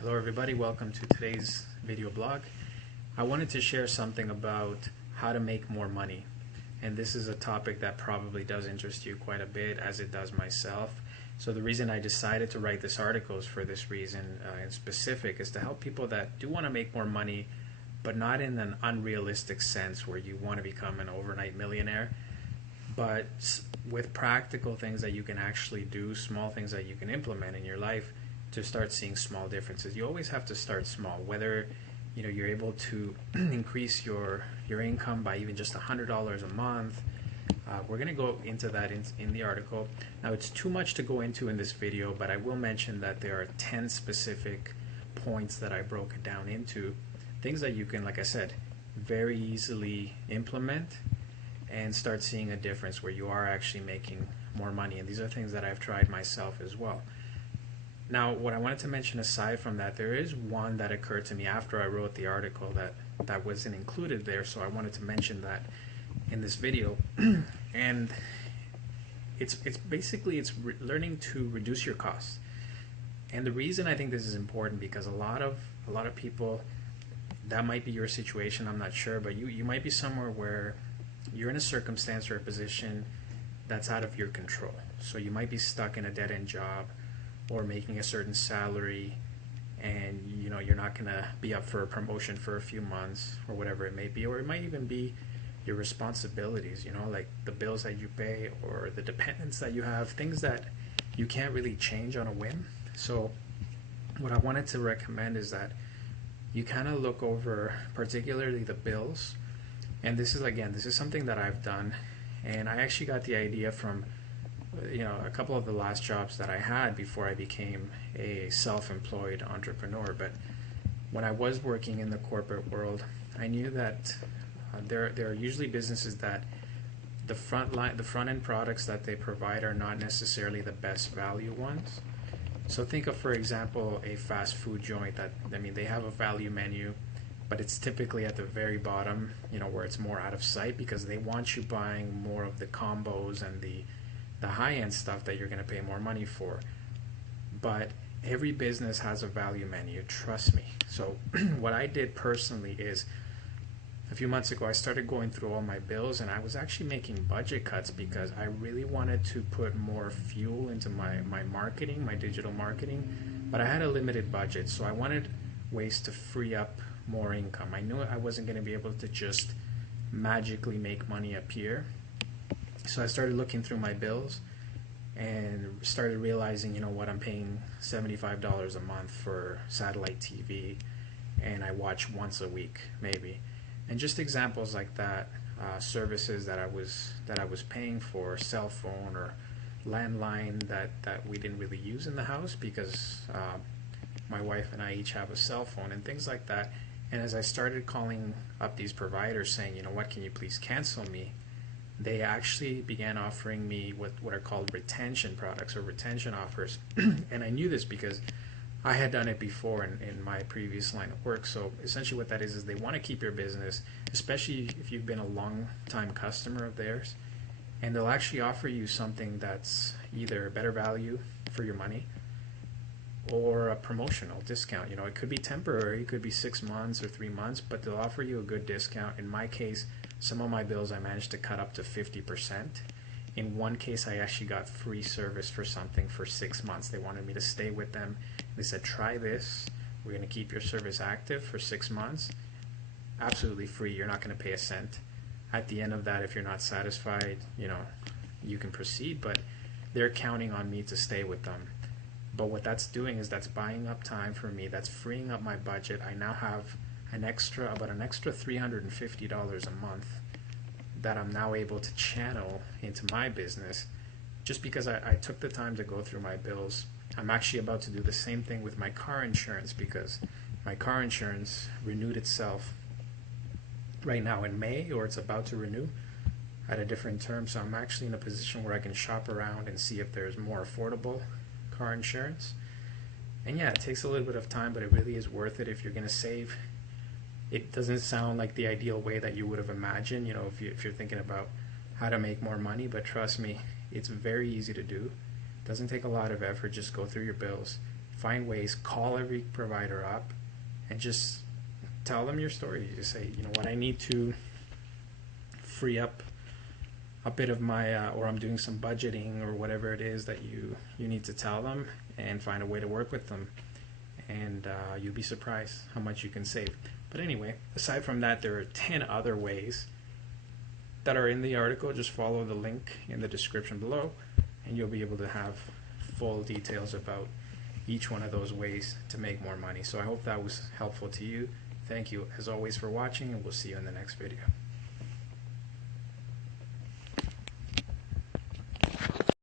Hello everybody, welcome to today's video blog. I wanted to share something about how to make more money, and this is a topic that probably does interest you quite a bit, as it does myself. So the reason I decided to write this article is for this reason in specific, is to help people that do want to make more money, but not in an unrealistic sense where you want to become an overnight millionaire, but with practical things that you can actually do, small things that you can implement in your life to start seeing small differences. You always have to start small, whether you're able to increase your income by even just $100 a month. We're going to go into that in the article. Now, it's too much to go into in this video, but I will mention that there are 10 specific points that I broke it down into, things that you can, like I said, very easily implement and start seeing a difference where you are actually making more money. And these are things that I've tried myself as well. Now, what I wanted to mention aside from that, there is one that occurred to me after I wrote the article that wasn't included there, so I wanted to mention that in this video. And it's basically learning to reduce your costs. And the reason I think this is important, because a lot of people, that might be your situation, I'm not sure, but you might be somewhere where you're in a circumstance or a position that's out of your control. So you might be stuck in a dead-end job, or making a certain salary, and you're not going to be up for a promotion for a few months, or whatever it may be. Or it might even be your responsibilities, like the bills that you pay or the dependents that you have, things that you can't really change on a whim. So what I wanted to recommend is that you kind of look over particularly the bills. And this is something that I've done, and I actually got the idea from a couple of the last jobs that I had before I became a self-employed entrepreneur. But when I was working in the corporate world, I knew that there are usually businesses that the front end products that they provide are not necessarily the best value ones. So think of, for example, a fast food joint they have a value menu, but it's typically at the very bottom, where it's more out of sight, because they want you buying more of the combos and the high-end stuff that you're going to pay more money for. But every business has a value menu, trust me. So what I did personally is, a few months ago I started going through all my bills, and I was actually making budget cuts because I really wanted to put more fuel into my marketing, my digital marketing, but I had a limited budget, so I wanted ways to free up more income. I knew I wasn't going to be able to just magically make money appear. So I started looking through my bills and started realizing, I'm paying $75 a month for satellite TV, and I watch once a week maybe. And just examples like that, services that I was paying for, cell phone or landline that we didn't really use in the house because my wife and I each have a cell phone, and things like that. And as I started calling up these providers saying, can you please cancel me, they actually began offering me what are called retention products or retention offers. And I knew this because I had done it before in my previous line of work. So essentially what that is they want to keep your business, especially if you've been a long-time customer of theirs, and they'll actually offer you something that's either a better value for your money or a promotional discount. It could be temporary, it could be 6 months or 3 months, but they'll offer you a good discount. In my case, some of my bills I managed to cut up to 50%. In one case, I actually got free service for something for 6 months. They wanted me to stay with them. They said, try this. We're going to keep your service active for 6 months. Absolutely free. You're not going to pay a cent. At the end of that, if you're not satisfied, you can proceed, but they're counting on me to stay with them. But what that's doing is that's buying up time for me. That's freeing up my budget. I now have about an extra $350 a month that I'm now able to channel into my business, just because I took the time to go through my bills. I'm actually about to do the same thing with my car insurance, because my car insurance renewed itself right now in May, or it's about to renew at a different term. So I'm actually in a position where I can shop around and see if there's more affordable car insurance. And yeah, it takes a little bit of time, but it really is worth it if you're going to save. It doesn't sound like the ideal way that you would have imagined, if you're thinking about how to make more money, but trust me, it's very easy to do. It doesn't take a lot of effort. Just go through your bills, find ways, call every provider up, and just tell them your story. You just say, you know what, I need to free up a bit of my, or I'm doing some budgeting or whatever it is that you need to tell them, and find a way to work with them. And you'll be surprised how much you can save. But anyway, aside from that, there are 10 other ways that are in the article. Just follow the link in the description below, and you'll be able to have full details about each one of those ways to make more money. So I hope that was helpful to you. Thank you as always for watching, and we'll see you in the next video.